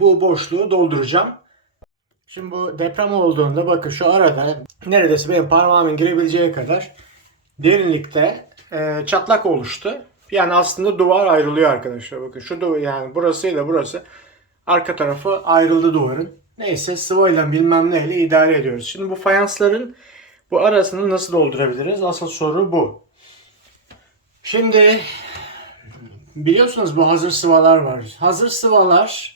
Bu boşluğu dolduracağım. Şimdi bu deprem olduğunda bakın şu arada neredeyse benim parmağımın girebileceği kadar derinlikte e, çatlak oluştu. Yani aslında duvar ayrılıyor arkadaşlar. Bakın şu duvar yani burasıyla burası arka tarafı ayrıldı duvarın. Neyse sıvayla bilmem neyle idare ediyoruz. Şimdi bu fayansların bu arasını nasıl doldurabiliriz? Asıl soru bu. Şimdi biliyorsunuz bu hazır sıvalar var. Hazır sıvalar e,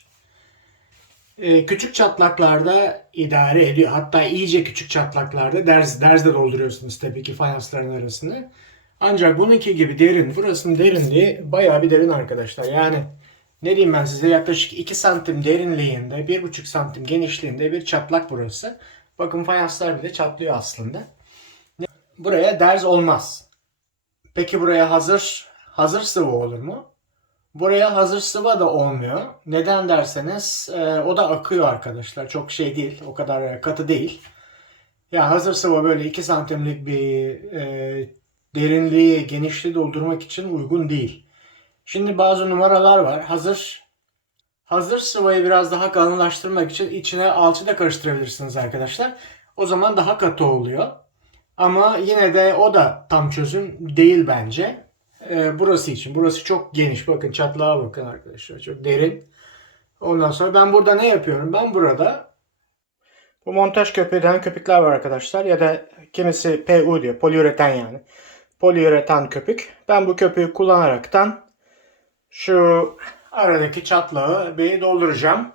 küçük çatlaklarda idare ediyor. Hatta iyice küçük çatlaklarda derz, derzde dolduruyorsunuz tabii ki fayansların arasını. Ancak bununki gibi derin, burasının derinliği bayağı bir derin arkadaşlar. Yani ne diyeyim ben size yaklaşık 2 santim derinliğinde, 1,5 santim genişliğinde bir çatlak burası. Bakın fayanslar bile çatlıyor aslında. Buraya derz olmaz. Peki buraya hazır hazır sıvı olur mu? Buraya hazır sıvı da olmuyor. Neden derseniz e, o da akıyor arkadaşlar. Çok şey değil. O kadar e, katı değil. Ya hazır sıvı böyle 2 santimlik bir e, derinliği, genişliği doldurmak için uygun değil. Şimdi bazı numaralar var. Hazır hazır sıvayı biraz daha kalınlaştırmak için içine alçı da karıştırabilirsiniz arkadaşlar. O zaman daha katı oluyor. Ama yine de o da tam çözüm değil bence. Ee, burası için. Burası çok geniş. Bakın çatlağa bakın arkadaşlar. Çok derin. Ondan sonra ben burada ne yapıyorum? Ben burada bu montaj köpüğü köpükler var arkadaşlar. Ya da kimisi PU diyor. Poliüreten yani. Poliüreten köpük. Ben bu köpüğü kullanaraktan şu aradaki çatlağı bir dolduracağım.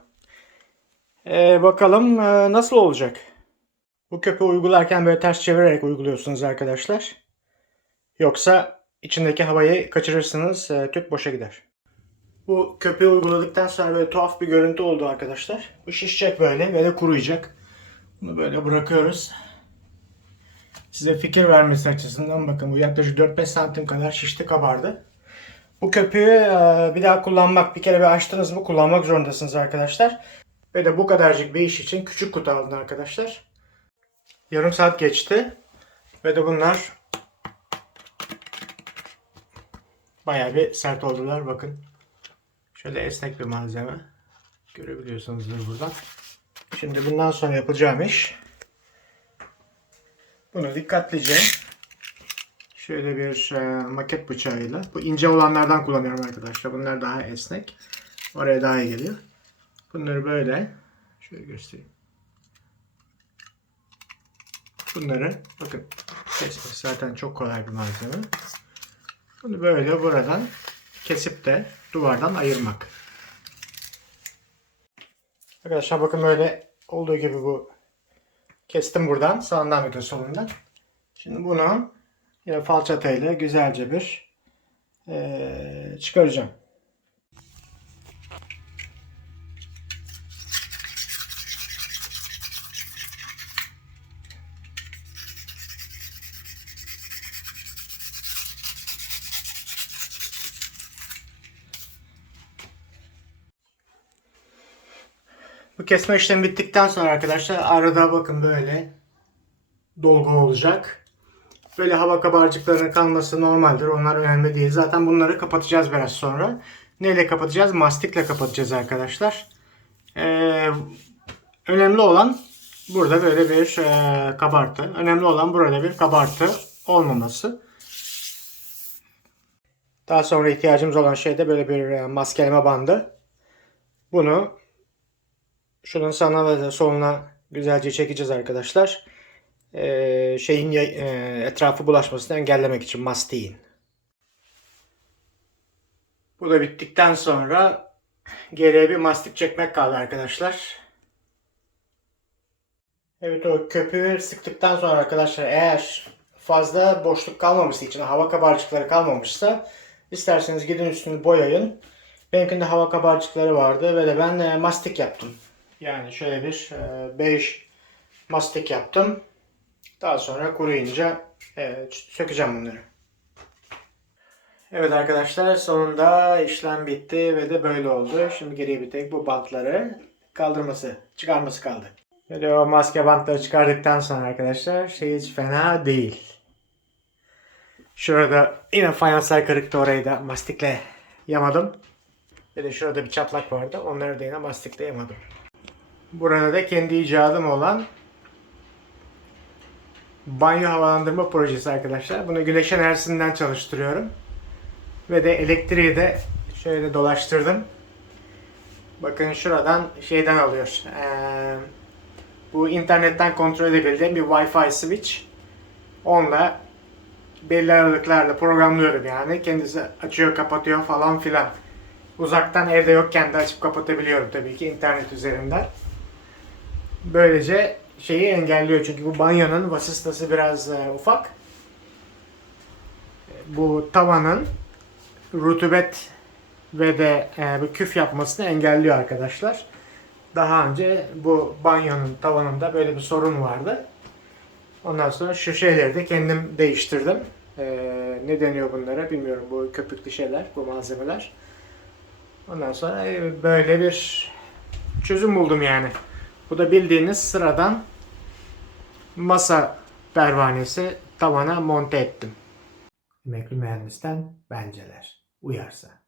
Ee, bakalım e, nasıl olacak? Bu köpüğü uygularken böyle ters çevirerek uyguluyorsunuz arkadaşlar. Yoksa içindeki havayı kaçırırsınız, e, tüp boşa gider. Bu köpüğü uyguladıktan sonra böyle tuhaf bir görüntü oldu arkadaşlar. Bu şişecek böyle ve de kuruyacak. Bunu böyle bırakıyoruz. Size fikir vermesi açısından bakın bu yaklaşık 4-5 santim kadar şişti kabardı. Bu köpüğü e, bir daha kullanmak, bir kere bir açtınız mı kullanmak zorundasınız arkadaşlar. Ve de bu kadarcık bir iş için küçük kutu aldım arkadaşlar. Yarım saat geçti. Ve de bunlar bayağı bir sert oldular. Bakın. Şöyle esnek bir malzeme. Görebiliyorsunuzdur buradan. Şimdi bundan sonra yapacağım iş bunu dikkatlice şöyle bir e, maket bıçağıyla bu ince olanlardan kullanıyorum arkadaşlar. Bunlar daha esnek. Oraya daha iyi geliyor. Bunları böyle şöyle göstereyim. Bunları bakın kesmesi zaten çok kolay bir malzeme. Bunu böyle buradan kesip de duvardan ayırmak. Arkadaşlar bakın böyle olduğu gibi bu kestim buradan sağından ve solundan. Şimdi bunu yine falçatayla güzelce bir eee, çıkaracağım. Bu kesme işlemi bittikten sonra arkadaşlar arada bakın böyle dolgu olacak. Böyle hava kabarcıklarının kalması normaldir. Onlar önemli değil. Zaten bunları kapatacağız biraz sonra. Neyle kapatacağız? Mastikle kapatacağız arkadaşlar. Ee, önemli olan burada böyle bir e, kabartı. Önemli olan burada bir kabartı olmaması. Daha sonra ihtiyacımız olan şey de böyle bir e, maskeleme bandı. Bunu şunun sağına ve soluna güzelce çekeceğiz arkadaşlar. Ee, şeyin e, etrafı bulaşmasını engellemek için mastiğin. Bu da bittikten sonra geriye bir mastik çekmek kaldı arkadaşlar. Evet o köpüğü sıktıktan sonra arkadaşlar eğer fazla boşluk kalmamışsa içine hava kabarcıkları kalmamışsa isterseniz gidin üstünü boyayın. Benimkinde hava kabarcıkları vardı ve de ben e, mastik yaptım. Yani şöyle bir e, mastik yaptım. Daha sonra kuruyunca e, sökeceğim bunları. Evet arkadaşlar sonunda işlem bitti ve de böyle oldu. Şimdi geriye bir tek bu bantları kaldırması, çıkarması kaldı. De o maske bantları çıkardıktan sonra arkadaşlar şey hiç fena değil. Şurada yine fayanslar kırıktı orayı da mastikle yamadım. Ve de şurada bir çatlak vardı. Onları da yine mastikleyemedim. Burada da kendi icadım olan banyo havalandırma projesi arkadaşlar. Bunu güneş enerjisinden çalıştırıyorum. Ve de elektriği de şöyle dolaştırdım. Bakın şuradan şeyden alıyor. Ee, bu internetten kontrol edebildiğim bir Wi-Fi switch. Onunla belli aralıklarla programlıyorum yani. Kendisi açıyor kapatıyor falan filan. Uzaktan evde yokken de açıp kapatabiliyorum tabii ki internet üzerinden. Böylece şeyi engelliyor çünkü bu banyonun vasıstası biraz e, ufak. Bu tavanın rutubet ve de e, bu küf yapmasını engelliyor arkadaşlar. Daha önce bu banyonun tavanında böyle bir sorun vardı. Ondan sonra şu şeyleri de kendim değiştirdim. Ee, ne deniyor bunlara bilmiyorum. Bu köpüklü şeyler, bu malzemeler. Ondan sonra e, böyle bir çözüm buldum yani. Bu da bildiğiniz sıradan masa pervanesi tavana monte ettim. Emekli mühendisten benceler. Uyarsa.